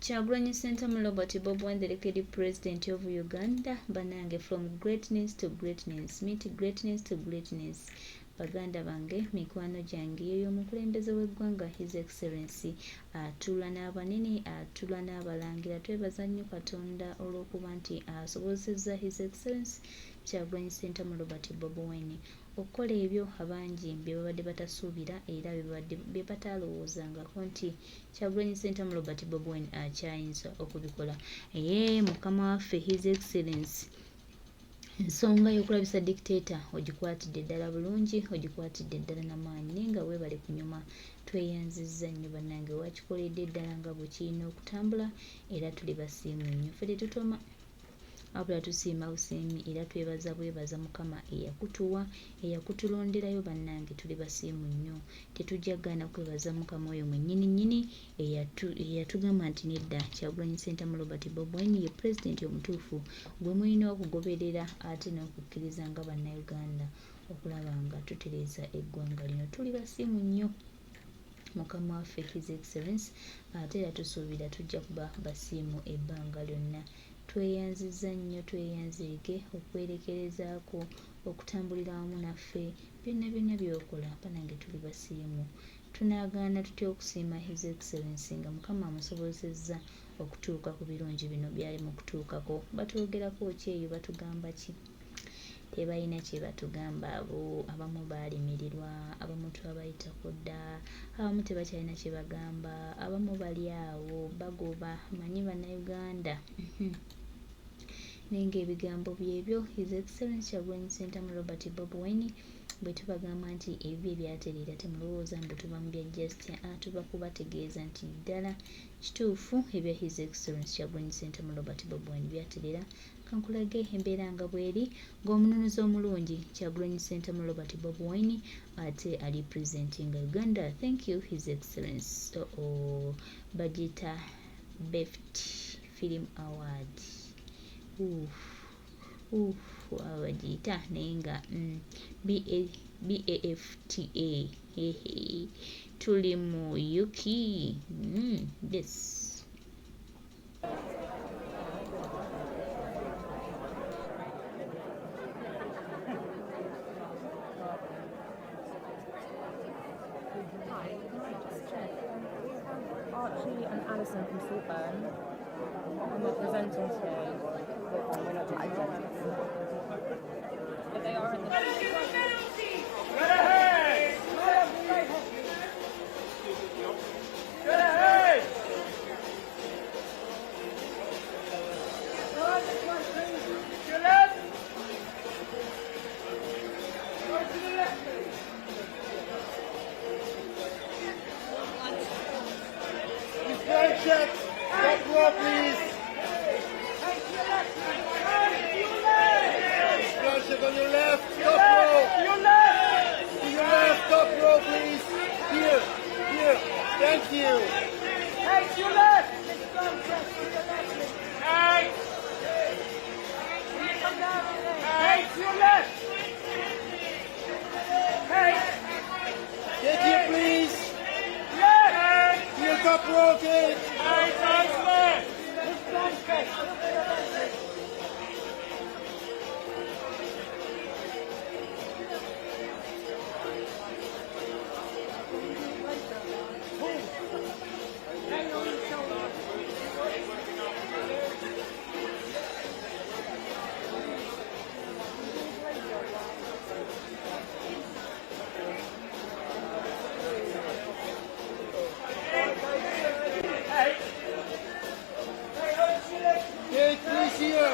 Kyagulanyi Ssentamu Robert Bob Wine, the elected president of Uganda. Banange, from greatness to greatness, meet greatness to greatness. Baganda bange, mikwano gyange, yeyo omukulembeze w'eggwanga His Excellency atuula n'abanene, atuula n'abalangira. Twebaza nnyo Katonda olw'okuba nti asobozesezza His Excellency Kyagulanyi Ssentamu Robert Bob Wine okukola ebyo abangi bye babadde batasuubira era bye batalowoozangako nti Kyagulanyi Ssentamu Robert Bob Wine akyayinza okubikola. Mukama waffe His Excellency, ensonga y'okulabisa dictator ogikwatidde ddala bulungi, ogikwatidde ddala n'amaanyi, naye nga weebale kunyuma. Tweyanzizza nnyo bannange, wakikoledde ddala nga bwe kirina okutambula era tuli basiimu nnyo. Ffe tetutoma wabula tusiima busiimi era bwebaza Mukama eyakutuwa, eyakutulonderayo bannange, tuli basiimu nnyo. Tetujjagaana kwebaza Mukama oyo mwennyini eyatugamba nti nedda Kyagulanyi Ssentamu Robert Bob Wine ye pulezidenti omutuufu gwe mulina okugoberera ate n'okukkiriza nga bannayuganda okulaba nga tutereeza eggwanga lino. Tuli basiimu nnyo Mukama waffe His Excellency ate era tusuubira tujja kuba basiimu ebbanga lyonna. Tweyanzizza nnyo, tweyanzeege okwerekerezaako, okutambulira wamu naffe, byonna by'okola banange tuli basiimu. Tunaagaana tutya okusiima His Excellency nga Mukama amusobozesezza okutuuka ku birungi bino byali mu kutuukako. Batwogerako ki eyo, batugamba ki? Tebalina kye batugamba abo. Abamu baalimirirwa, abamu twabayitako dda, abamu tebakyalina kye bagamba, abamu bali awo bagoba. Manyi bannayuganda naye ng'ebigambo byebyo His Excellency Kyagulanyi Ssentamu Robert Bob Wine bwe tubagamba nti ebyo ebyatereera temulowooza mbu tuba mu bya jasitya, tuba kubategeeza nti ddala kituufu ebya His Excellency Kyagulanyi Ssentamu Robert Bob Wine byatereera. Kankulage embeera nga bweri, ng'omununuzi omulungi Kyagulanyi Ssentamu Robert Bob Wine ate ali presentinga Uganda. Thank you His Excellency. Bagita BEFT Film Award. Abagiyita naye nga BAFTA tuli mu UK. Yes. Archie and Alison from Saltburn. I'm not presenting today. But they are in the... Check. Back row, please. Check on your left. Top row. To your left. Top row, please. Here. Thank you. Hey, to your left. Hey. Hey, to your left. Hey. Get here, please. Left. Here, top row, okay. Hey, left. Okay, please here.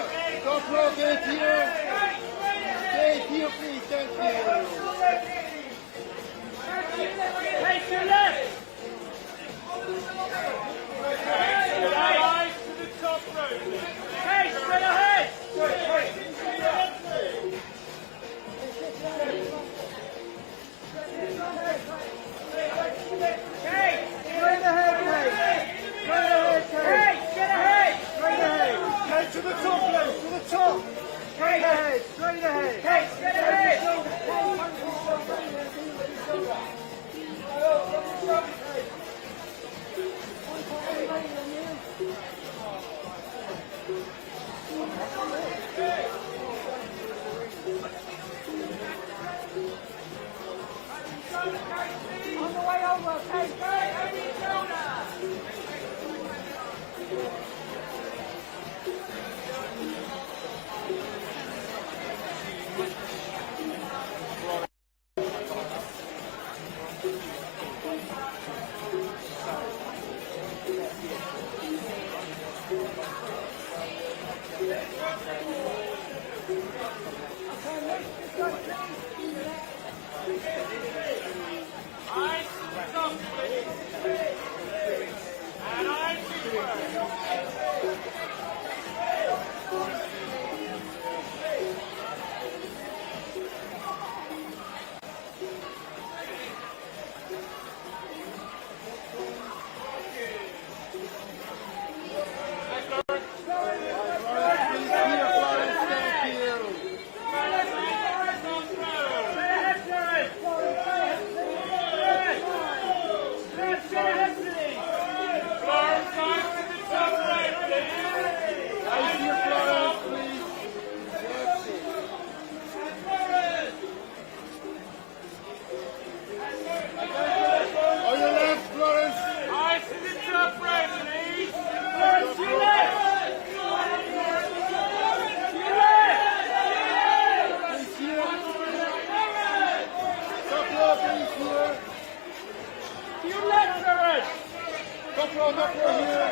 top row here.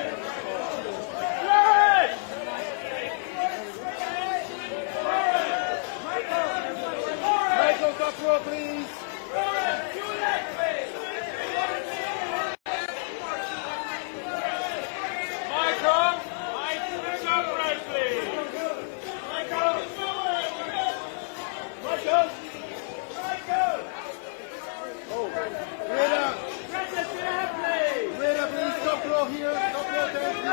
Flash! Michael, top row, please. Michael! Michael, top row, please. Michael! Michael! Michael! Rita, Greta, sit down, please. Rita, please, top row here. Top row, thank you.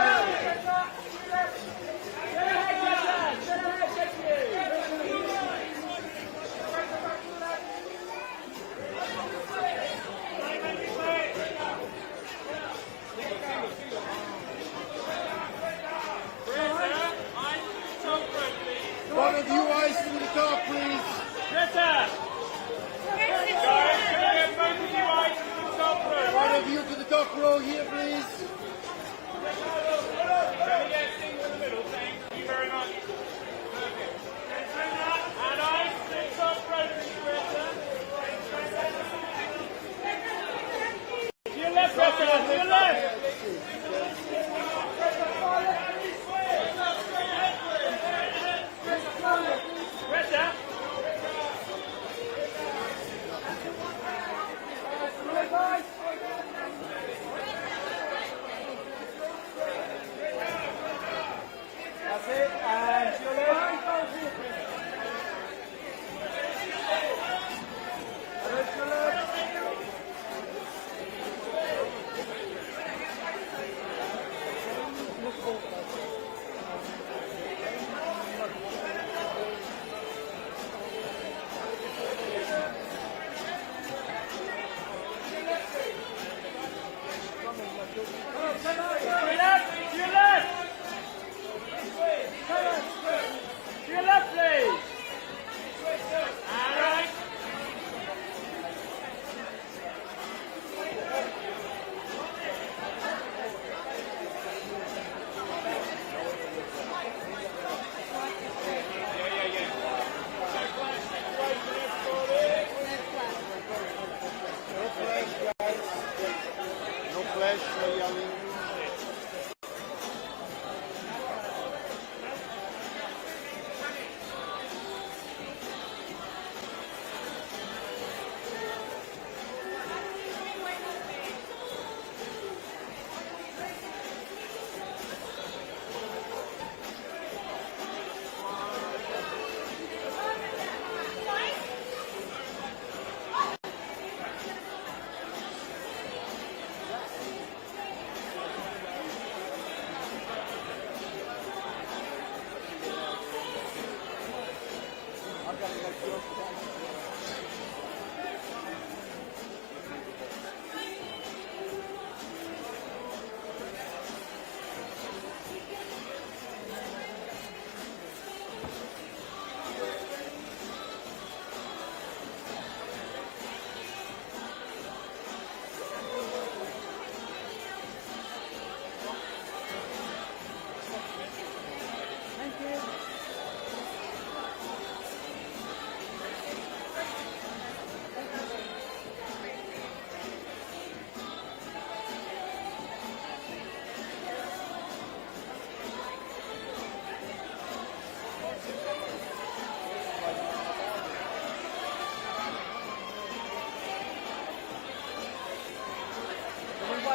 One of you eyes to the top, please. One of you to the top row here, please. That's it, and to your left. To your left. To your left. To your left, please. All right. No flash, guys. No flash, no yelling.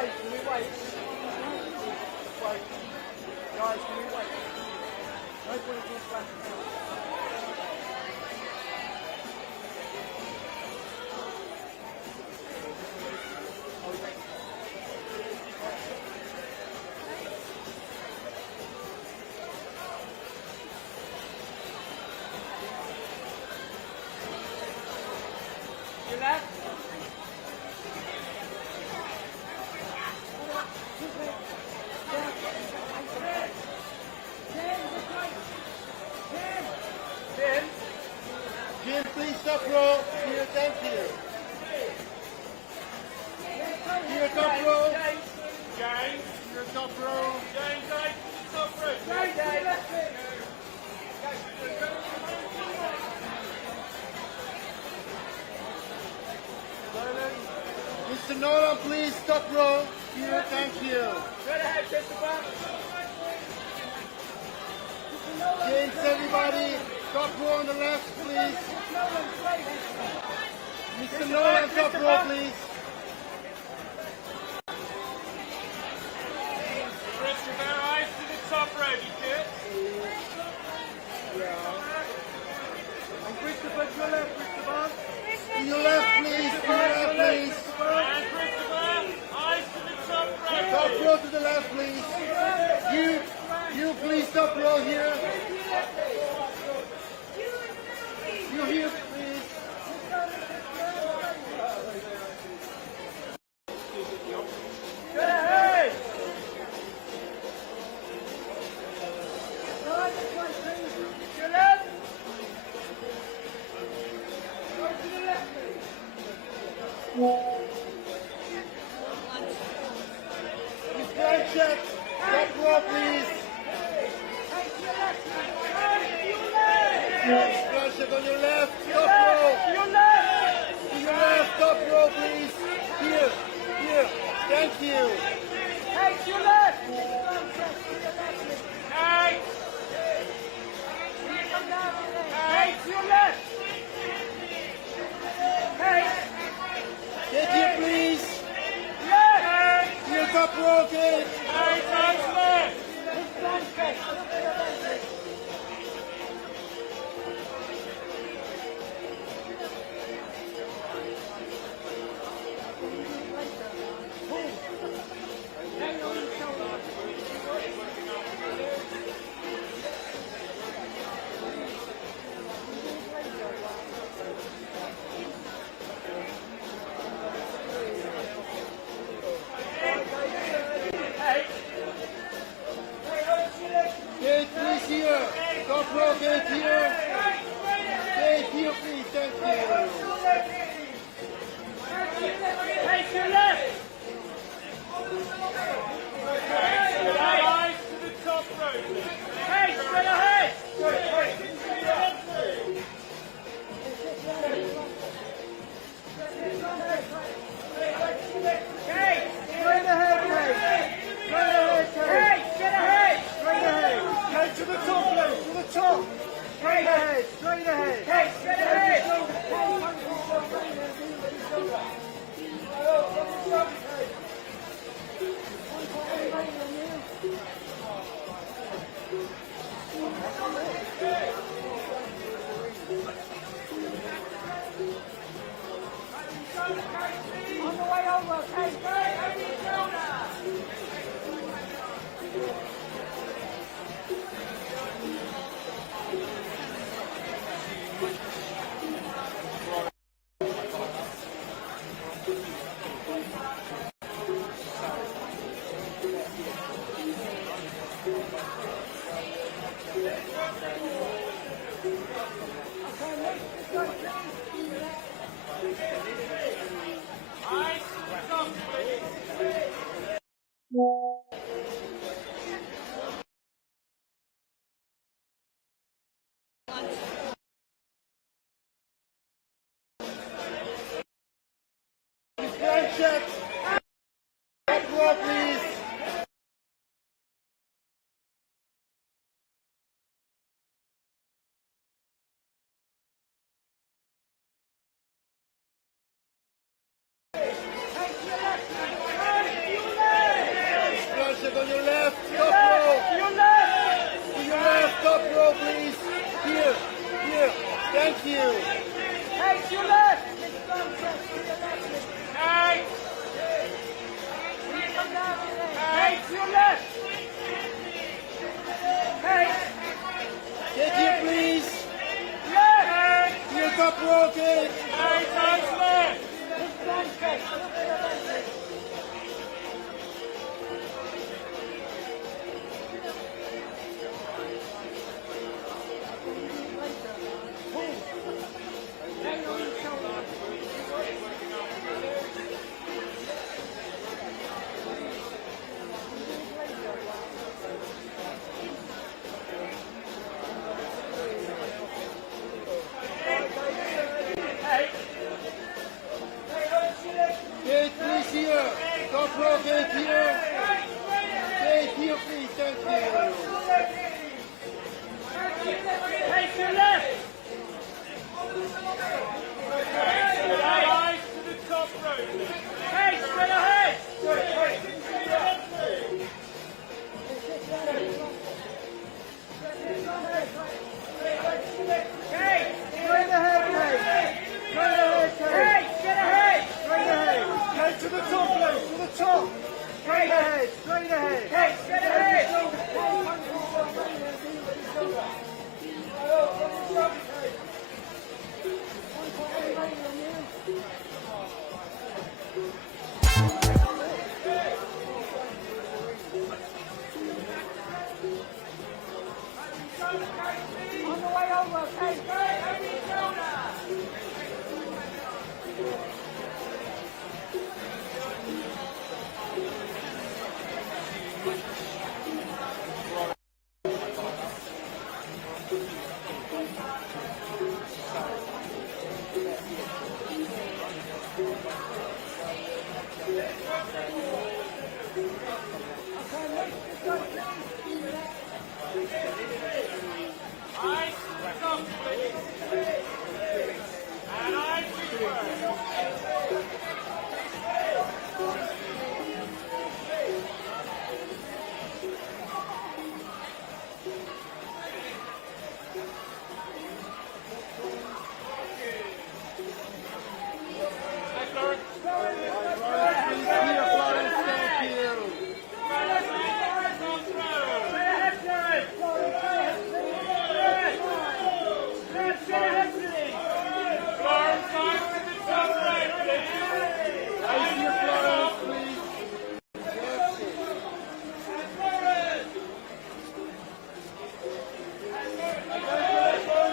Can we wait? Wait. Guys, can we wait? No point in flashing. To your left. Tim. Jim, please top row. Here, thank you. Here, top row. James. Here, top row. James, top row. Mr. Nolan, please, top row. Here, thank you. Straight ahead, Christopher. James, everybody, top row on the left, please. Mr. Nolan, top row, please. Christopher, eyes to the top row, you do it. And Christopher, to your left, Christopher. To your left, please. To your left, please. And Christopher, eyes to the top row. Top row to the left, please. You please, top row here. You here, please. Straight ahead. Your left. Go to the left. Miss Blanchett, top row, please. Miss Blanchett on your left, top row. To your left. To your left, top row, please. Here. Thank you. Hey, to your left. Hey. Hey, to your left. Hey. Get here, please. Left. Here, top row, Kate. Hey, time's left. Kate, please here. Top row, Kate here. Kate here, please. Thank you. Hey, to your left. Eyes to the top row. Hey, straight ahead. Hey, straight ahead, Kate. Straight ahead, Kate. Hey, straight ahead. Straight ahead. Kate, to the top, Kate. To the top. Straight ahead. Straight ahead. Hey, straight ahead. On the way over, Kate. Miss Blanchett, top row, please. Miss Blanchett on your left, top row. To your left, top row, please. Here. Thank you. Hey, to your left. Hey. ahead, straight ahead. Hey, straight ahead. On the way over, okay?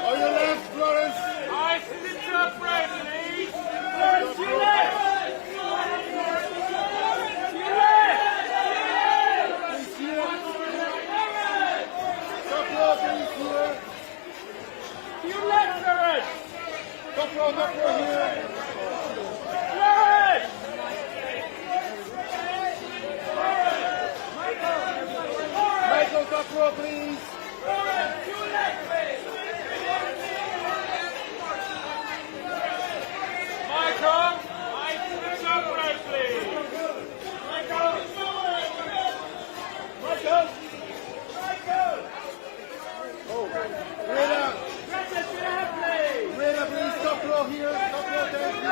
On your left, Florence. Eyes to the top right, please. Florence, to your left. To your left. Please here. Top row, please here. To your left, Florence. Top row here. Florence. Michael, top row, please. Florence, to your left, please. Michael, eyes to the top right, please. Michael. Michael. Michael. Rita, Greta, to the left, please. Rita, please, top row here. Top row, thank you.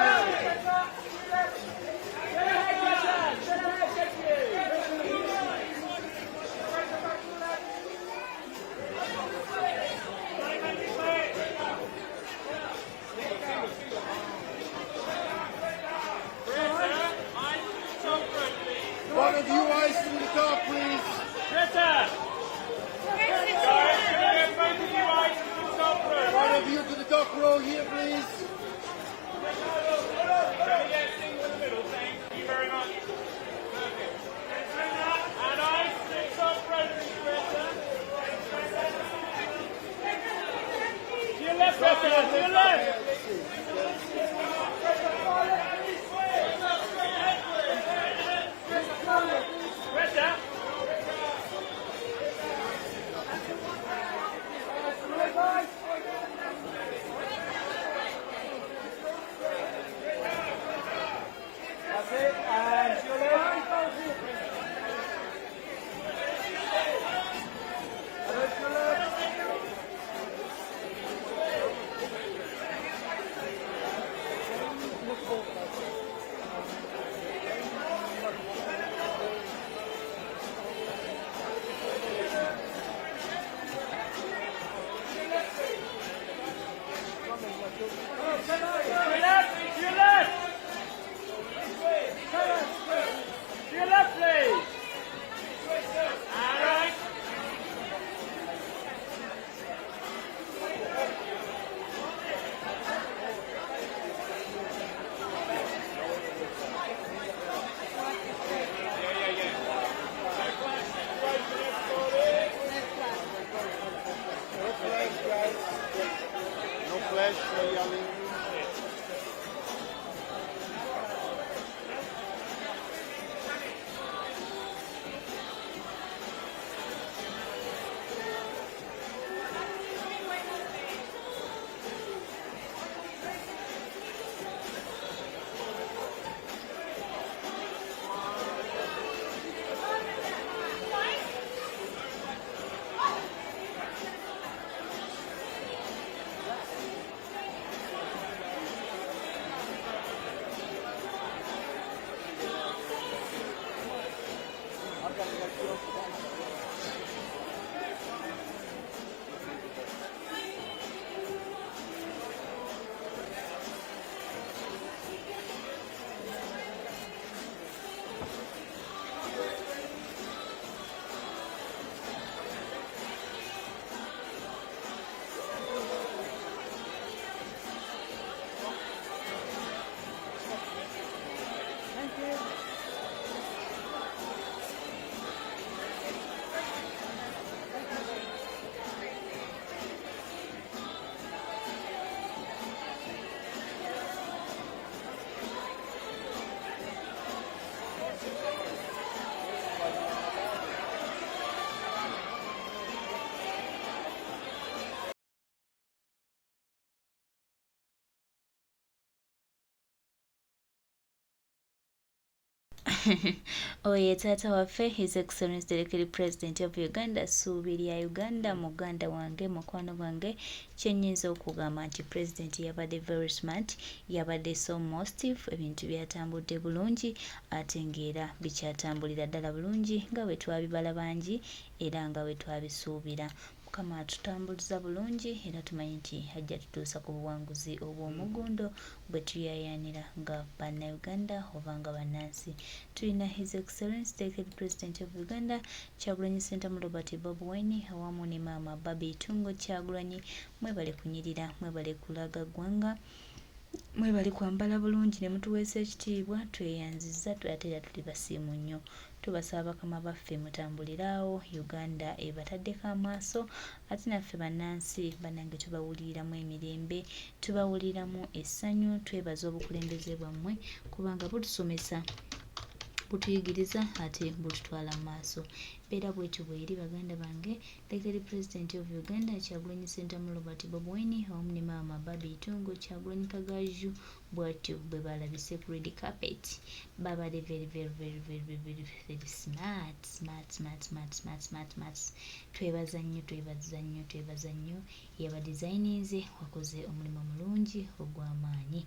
One of you eyes to the top, please. One of you to the top row here, please. That's it, and to your left. oye taata waffe His Excellency Directly President of Uganda Suubiri ya Uganda muganda wange mukwano gwange kyenyinza okugamba nti President yabadde very smart yabadde so motive ebintu byatambudde bulungi ate ng'era bikyatambulira ddala bulungi nga bwe twabibala bangi era nga bwe twabisuubira Mukama atutambuliza bulungi era tumanyi nti ajja tutuusa ku buwanguzi obw'omugundo bwe tuyayaanira nga bannayuganda oba nga bannansi tulina His Excellency Directly President of Uganda Kyagulanyi Ssentamu Robert Bobi Wine awamu ne Maama Barbie Itungo Kyagulanyi mwebale kunyirira mwebale kulaga ggwanga mwebale kwambala bulungi ne mutuweesa ekitiibwa tweyanziza ate era tuli basiimu nnyo tubasaba bakama baffe mutambuliraawo Uganda ebataddeko amaaso ate naffe bannansi bannange tubawuliramu emirembe tubawuliramu essanyu twebaza obukulembeze bwammwe kubanga butusomesa butuyigiriza ate bututwala mu maaso beera bwetyo bweri baganda bange Directly President of Uganda Kyagulanyi Ssentamu Robert Bobi Wine awamu ne Maama Barbie Itungo Kyagulanyi Kagaju bwatyo bwe balabise ku red carpet babadde very smart twebaza nnyo yabadizayinize wakoze omulimu mulungi ogw'amaanyi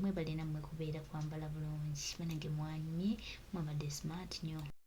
mwebale nammwe kubeera kwambala bulungi banange mwanyumye mwabadde smart nnyo